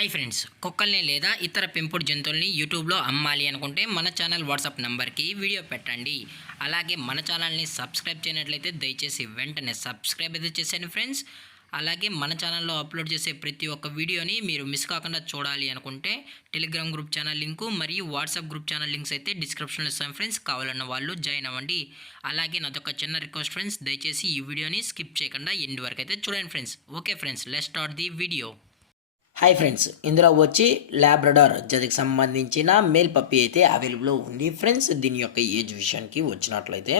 Hi friends, కుక్కల్ని లేదా ఇతర పెంపుడు జంతువుల్ని యూట్యూబ్లో అమ్మాలి అనుకుంటే మన ఛానల్ వాట్సాప్ నెంబర్కి వీడియో పెట్టండి. అలాగే మన ఛానల్ని సబ్స్క్రైబ్ చేయనట్లయితే దయచేసి వెంటనే సబ్స్క్రైబ్ అయితే చేసేయండి ఫ్రెండ్స్. అలాగే మన ఛానల్లో అప్లోడ్ చేసే ప్రతి ఒక్క వీడియోని మీరు మిస్ కాకుండా చూడాలి అనుకుంటే టెలిగ్రామ్ గ్రూప్ ఛానల్ లింకు మరియు వాట్సాప్ గ్రూప్ ఛానల్ లింక్స్ అయితే డిస్క్రిప్షన్లో ఇస్తాను ఫ్రెండ్స్. కావాలన్న వాళ్ళు జాయిన్ అవ్వండి. అలాగే నాదొక చిన్న రిక్వెస్ట్ ఫ్రెండ్స్, దయచేసి ఈ వీడియోని స్కిప్ చేయకుండా ఎండ్ వరకు అయితే చూడండి friends. Okay friends, let's start the video. Hi friends, ఇందులో వచ్చి లాబ్రడార్ జతకి సంబంధించిన మేల్ పప్పీ అయితే అవైలబుల్లో ఉంది ఫ్రెండ్స్. దీని యొక్క ఏజ్ విషయానికి వచ్చినట్లయితే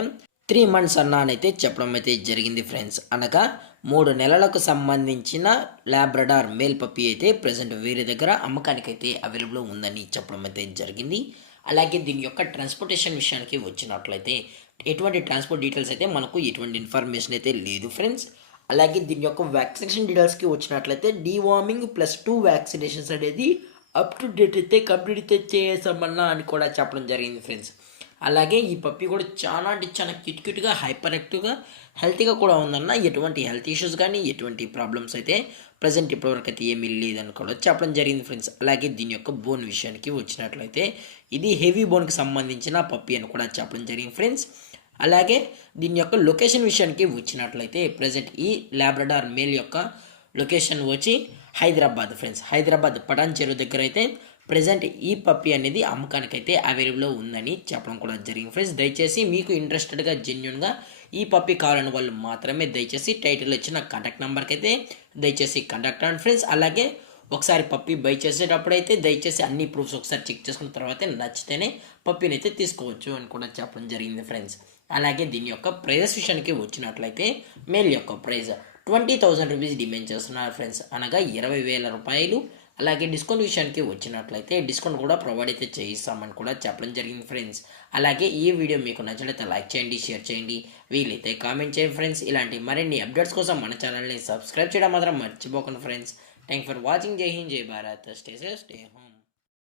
3 months అన్నానైతే చెప్పడం అయితే జరిగింది ఫ్రెండ్స్. అనగా 3 నెలలకు సంబంధించిన లాబ్రడార్ మేల్ పప్పీ అయితే ప్రజెంట్ వేరే దగ్గర అమ్మకానికైతే అవైలబుల్లో ఉందని చెప్పడం అయితే జరిగింది. అలాగే దీని యొక్క ట్రాన్స్పోర్టేషన్ విషయానికి వచ్చినట్లయితే ఎటువంటి ట్రాన్స్పోర్ట్ డీటెయిల్స్ అయితే మనకు ఎటువంటి ఇన్ఫర్మేషన్ అయితే లేదు ఫ్రెండ్స్. అలాగే దీని యొక్క వ్యాక్సినేషన్ డీటెయిల్స్కి వచ్చినట్లయితే డీవార్మింగ్ +2 వ్యాక్సినేషన్స్ అనేది అప్ టు డేట్ అయితే కంప్లీట్ అయితే చేసామన్నా అని కూడా చెప్పడం జరిగింది ఫ్రెండ్స్. అలాగే ఈ పప్పి కూడా చాలా అంటే చాలా క్యూట్గా హైపర్ యాక్టివ్గా హెల్తీగా కూడా ఉందన్న. ఎటువంటి హెల్త్ ఇష్యూస్ కానీ ఎటువంటి ప్రాబ్లమ్స్ అయితే ప్రజెంట్ ఇప్పటివరకు అయితే ఏమీ లేదని కూడా చెప్పడం జరిగింది ఫ్రెండ్స్. అలాగే దీని యొక్క బోన్ విషయానికి వచ్చినట్లయితే ఇది హెవీ బోన్కి సంబంధించిన పప్పి అని కూడా చెప్పడం జరిగింది ఫ్రెండ్స్. అలాగే దీని యొక్క లొకేషన్ విషయానికి వచ్చినట్లయితే ప్రజెంట్ ఈ లాబ్రడార్ మేల్ యొక్క లొకేషన్ వచ్చి హైదరాబాద్ ఫ్రెండ్స్. హైదరాబాద్ పటాన్ చెరువు దగ్గర అయితే ప్రజెంట్ ఈ పప్పి అనేది అమ్మకానికైతే అవైలబుల్లో ఉందని చెప్పడం కూడా జరిగింది ఫ్రెండ్స్. దయచేసి మీకు ఇంట్రెస్టెడ్గా జెన్యున్గా ఈ పప్పి కావాలని వాళ్ళు మాత్రమే దయచేసి టైటిల్ ఇచ్చిన కాంటాక్ట్ నెంబర్కి అయితే దయచేసి కాంటాక్ట్ అవ్వండి ఫ్రెండ్స్. అలాగే ఒకసారి పప్పి బై చేసేటప్పుడు అయితే దయచేసి అన్ని ప్రూఫ్స్ ఒకసారి చెక్ చేసుకున్న తర్వాత నచ్చితేనే పప్పిని అయితే తీసుకోవచ్చు అని కూడా చెప్పడం జరిగింది ఫ్రెండ్స్. అలాగే దీని యొక్క ప్రైజెస్ విషయానికి వచ్చినట్లయితే మేల్ యొక్క ప్రైజ్ 20,000 రూపీస్ డిమాండ్ చేస్తున్నారు ఫ్రెండ్స్. అనగా 20,000 రూపాయలు. అలాగే డిస్కౌంట్ విషయానికి వచ్చినట్లయితే డిస్కౌంట్ కూడా ప్రొవైడ్ అయితే చేయిస్తామని కూడా చెప్పడం జరిగింది ఫ్రెండ్స్. అలాగే ఈ వీడియో మీకు నచ్చినట్లయితే లైక్ చేయండి, షేర్ చేయండి, వీలైతే కామెంట్ చేయండి ఫ్రెండ్స్. ఇలాంటి మరిన్ని అప్డేట్స్ కోసం మన ఛానల్ని సబ్స్క్రైబ్ చేయడం మాత్రం మర్చిపోకండి ఫ్రెండ్స్. Thank for watching. జై హింద్, జై Bharat. Stay safe, stay home.